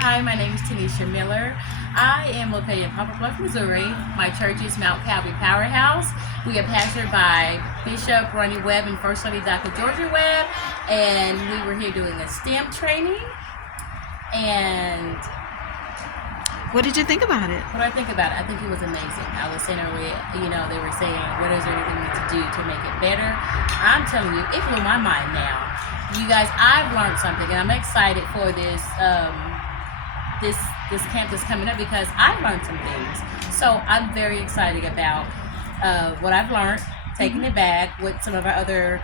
Hi, my name is Tanisha Miller. I am located in Poplar Bluff, Missouri. My church is Calvary Powerhouse. We are pastored by Bishop Ronnie Webb and First Lady Dr. Georgia Webb, and we were here doing a STEAM training. And what did you think about it? what do I think about it? I think it was amazing. I was saying earlier, they were saying, what is there anything we need to do to make it better? I'm telling you, it blew my mind now. You guys, I've learned something, and I'm excited for this this camp that's coming up because I've learned some things. So I'm very excited about what I've learned, taking it back with some of our other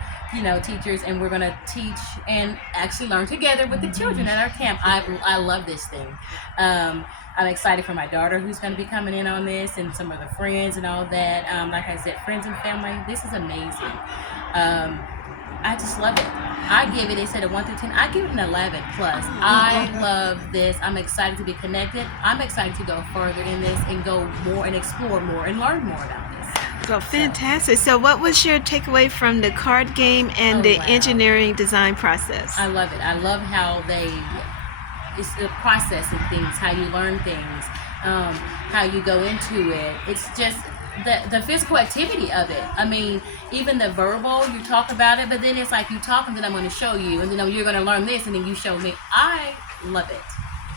teachers, and we're going to teach and actually learn together with the children at our camp. I love this thing. I'm excited for my daughter who's going to be coming in on this, and some of the friends and all that. Like I said, friends and family, this is amazing. I just love it. I give it, they said a 1 through 10, I give it an 11 plus. I love this. I'm excited to be connected. I'm excited to go further in this and go more and explore more and learn more about this. Well, fantastic. So what was your takeaway from the card game and the engineering design process? I love it. I love how it's the processing things, how you learn things, how you go into it. It's just the physical activity of it. I mean, even the verbal, you talk about it, but then it's like you talk and then I'm going to show you, and then you're going to learn this and then you show me. I love it.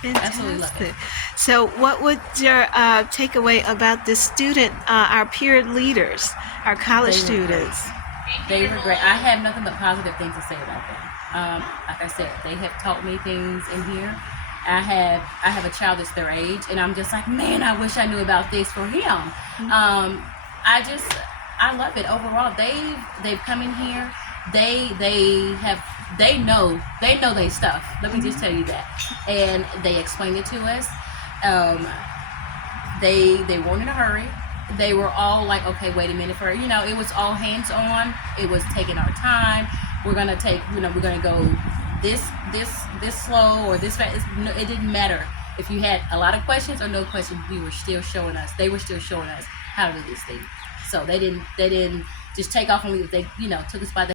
Fantastic. Absolutely love it. So what was your takeaway about the student, our peer leaders, our college students? They were great. I have nothing but positive things to say about them. Like I said, they have taught me things in here. I have a child that's their age, and I'm just like, man, I wish I knew about this for him. I love it overall. They've come in here. They know their stuff. Let me just tell you that, and they explained it to us. They weren't in a hurry. They were all like, okay, wait a minute, it was all hands on. It was taking our time. We're gonna go this slow or this fast. It didn't matter if you had a lot of questions or no questions. They were still showing us how to do this thing. So they didn't just take off and leave. They took us by the